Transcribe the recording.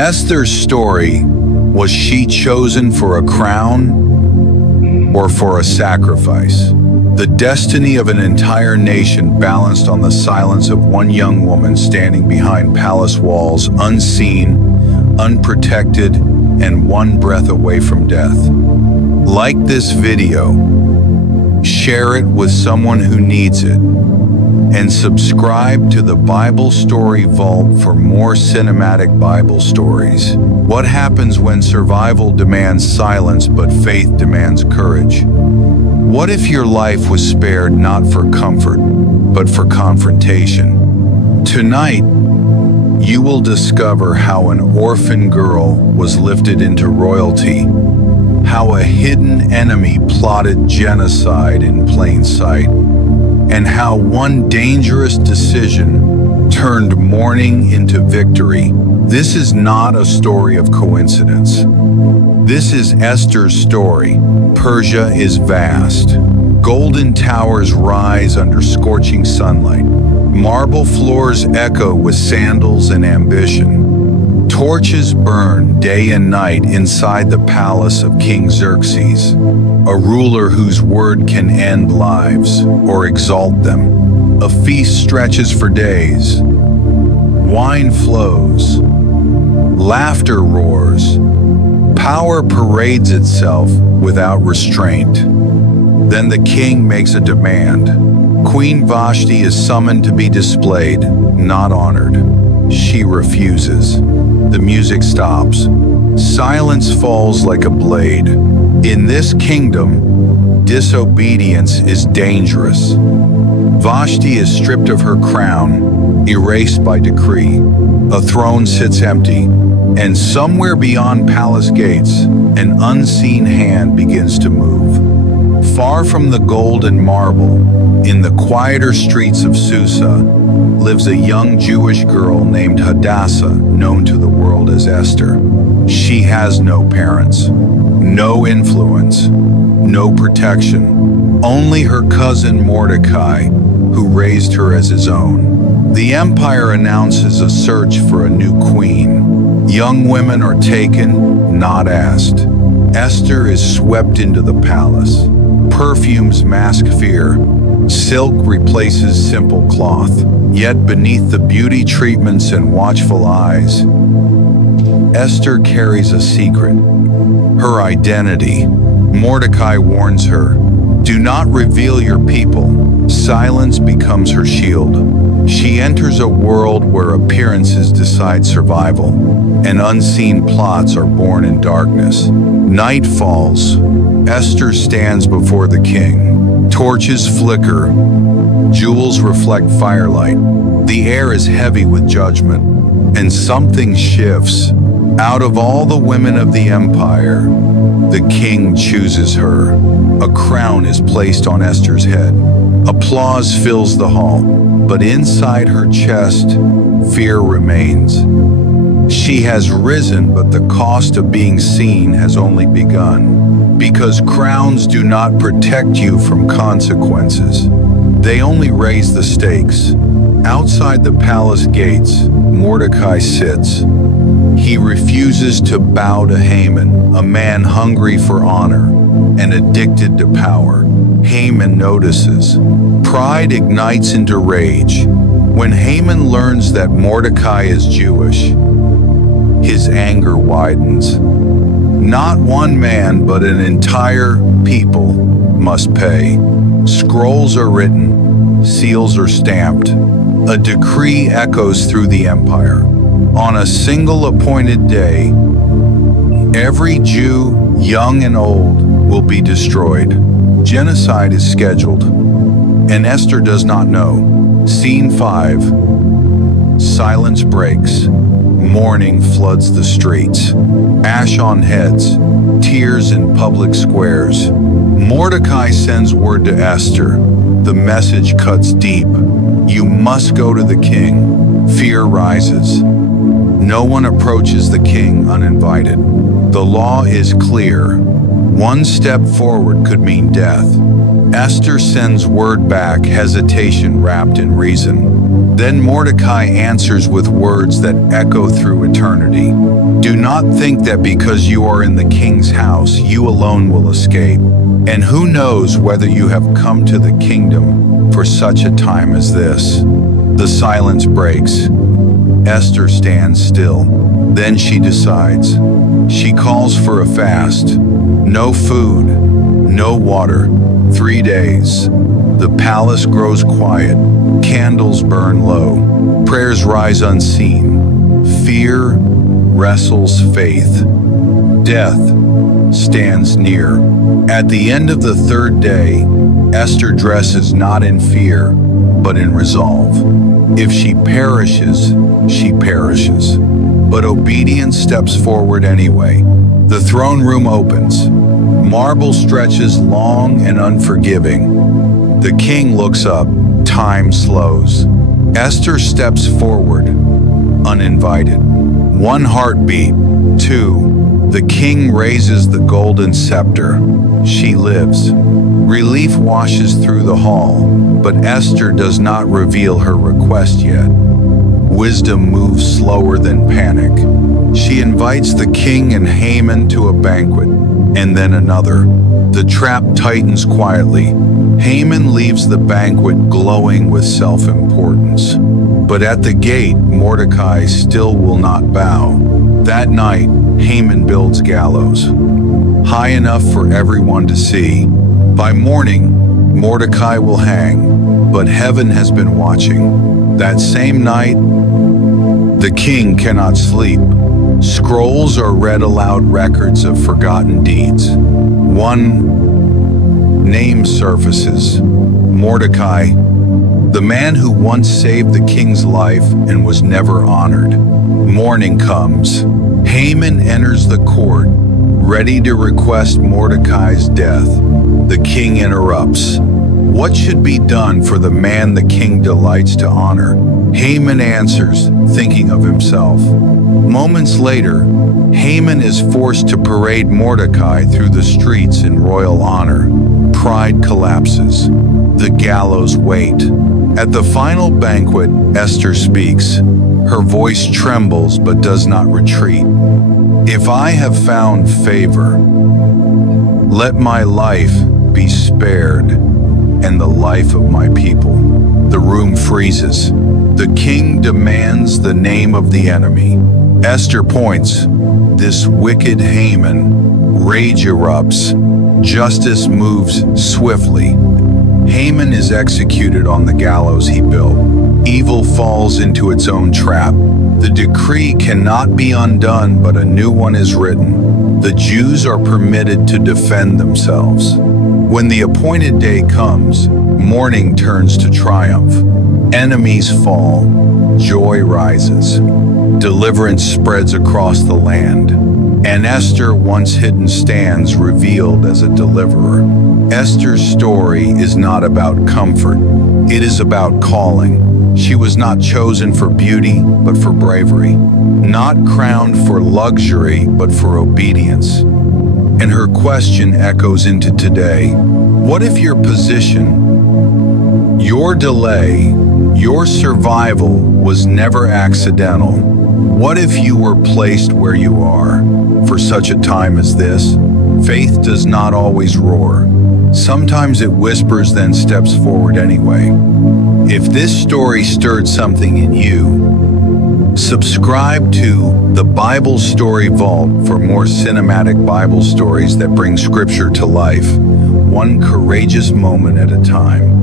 Esther's story: was she chosen for a crown or for a sacrifice? The destiny of an entire nation balanced on the silence of one young woman standing behind palace walls, unseen, unprotected, and one breath away from death. Like this video, share it with someone who needs it, and subscribe to the Bible Story Vault for more cinematic Bible stories. What happens when survival demands silence but faith demands courage? What if your life was spared not for comfort, but for confrontation? Tonight, you will discover how an orphan girl was lifted into royalty, how a hidden enemy plotted genocide in plain sight, and how one dangerous decision turned mourning into victory. This is not a story of coincidence. This is Esther's story. Persia is vast. Golden towers rise under scorching sunlight. Marble floors echo with sandals and ambition. Torches burn day and night inside the palace of King Xerxes, a ruler whose word can end lives or exalt them. A feast stretches for days. Wine flows. Laughter roars. Power parades itself without restraint. Then the king makes a demand. Queen Vashti is summoned to be displayed, not honored. She refuses. The music stops. Silence falls like a blade. In this kingdom, disobedience is dangerous. Vashti is stripped of her crown, erased by decree. A throne sits empty, and somewhere beyond palace gates, an unseen hand begins to move. Far from the gold and marble, in the quieter streets of Susa, lives a young Jewish girl named Hadassah, known to the world as Esther. She has no parents, no influence, no protection, only her cousin Mordecai, who raised her as his own. The empire announces a search for a new queen. Young women are taken, not asked. Esther is swept into the palace. Perfumes mask fear. Silk replaces simple cloth. Yet beneath the beauty treatments and watchful eyes, Esther carries a secret. Her identity. Mordecai warns her, "Do not reveal your people." Silence becomes her shield. She enters a world where appearances decide survival, and unseen plots are born in darkness. Night falls. Esther stands before the king. Torches flicker. Jewels reflect firelight. The air is heavy with judgment, and something shifts. Out of all the women of the empire, the king chooses her. A crown is placed on Esther's head. Applause fills the hall, but inside her chest, fear remains. She has risen, but the cost of being seen has only begun. Because crowns do not protect you from consequences. They only raise the stakes. Outside the palace gates, Mordecai sits. He refuses to bow to Haman, a man hungry for honor and addicted to power. Haman notices. Pride ignites into rage. When Haman learns that Mordecai is Jewish, his anger widens. Not one man, but an entire people must pay. Scrolls are written, seals are stamped. A decree echoes through the empire. On a single appointed day, every Jew, young and old, will be destroyed. Genocide is scheduled, and Esther does not know. Scene 5. Silence breaks. Mourning floods the streets. Ash on heads. Tears in public squares. Mordecai sends word to Esther. The message cuts deep. You must go to the king. Fear rises. No one approaches the king uninvited. The law is clear. One step forward could mean death. Esther sends word back, hesitation wrapped in reason. Then Mordecai answers with words that echo through eternity. Do not think that because you are in the king's house, you alone will escape. And who knows whether you have come to the kingdom for such a time as this? The silence breaks. Esther stands still. Then she decides. She calls for a fast. No food, no water. 3 days. The palace grows quiet. Candles burn low. Prayers rise unseen. Fear wrestles faith. Death stands near. At the end of the 3rd day, Esther dresses not in fear, but in resolve. If she perishes, she perishes. But obedience steps forward anyway. The throne room opens. Marble stretches long and unforgiving. The king looks up. Time slows. Esther steps forward, uninvited. 1 heartbeat. 2. The king raises the golden scepter. She lives. Relief washes through the hall, but Esther does not reveal her request yet. Wisdom moves slower than panic. She invites the king and Haman to a banquet, and then another. The trap tightens quietly. Haman leaves the banquet glowing with self-importance. But at the gate, Mordecai still will not bow. That night, Haman builds gallows, high enough for everyone to see. By morning, Mordecai will hang, but heaven has been watching. That same night, the king cannot sleep. Scrolls are read aloud, records of forgotten deeds. One name surfaces: Mordecai, the man who once saved the king's life and was never honored. Morning comes. Haman enters the court, ready to request Mordecai's death. The king interrupts. What should be done for the man the king delights to honor? Haman answers, thinking of himself. Moments later, Haman is forced to parade Mordecai through the streets in royal honor. Pride collapses. The gallows wait. At the final banquet, Esther speaks. Her voice trembles but does not retreat. If I have found favor, let my life be spared, and the life of my people. The room freezes. The king demands the name of the enemy. Esther points. This wicked Haman. Rage erupts. Justice moves swiftly. Haman is executed on the gallows he built. Evil falls into its own trap. The decree cannot be undone, but a new one is written. The Jews are permitted to defend themselves. When the appointed day comes, mourning turns to triumph. Enemies fall. Joy rises. Deliverance spreads across the land. And Esther, once hidden, stands revealed as a deliverer. Esther's story is not about comfort. It is about calling. She was not chosen for beauty, but for bravery. Not crowned for luxury, but for obedience. And her question echoes into today. What if your position, your delay, your survival was never accidental? What if you were placed where you are for such a time as this? Faith does not always roar. Sometimes it whispers, then steps forward anyway. If this story stirred something in you, subscribe to the Bible Story Vault for more cinematic Bible stories that bring Scripture to life, one courageous moment at a time.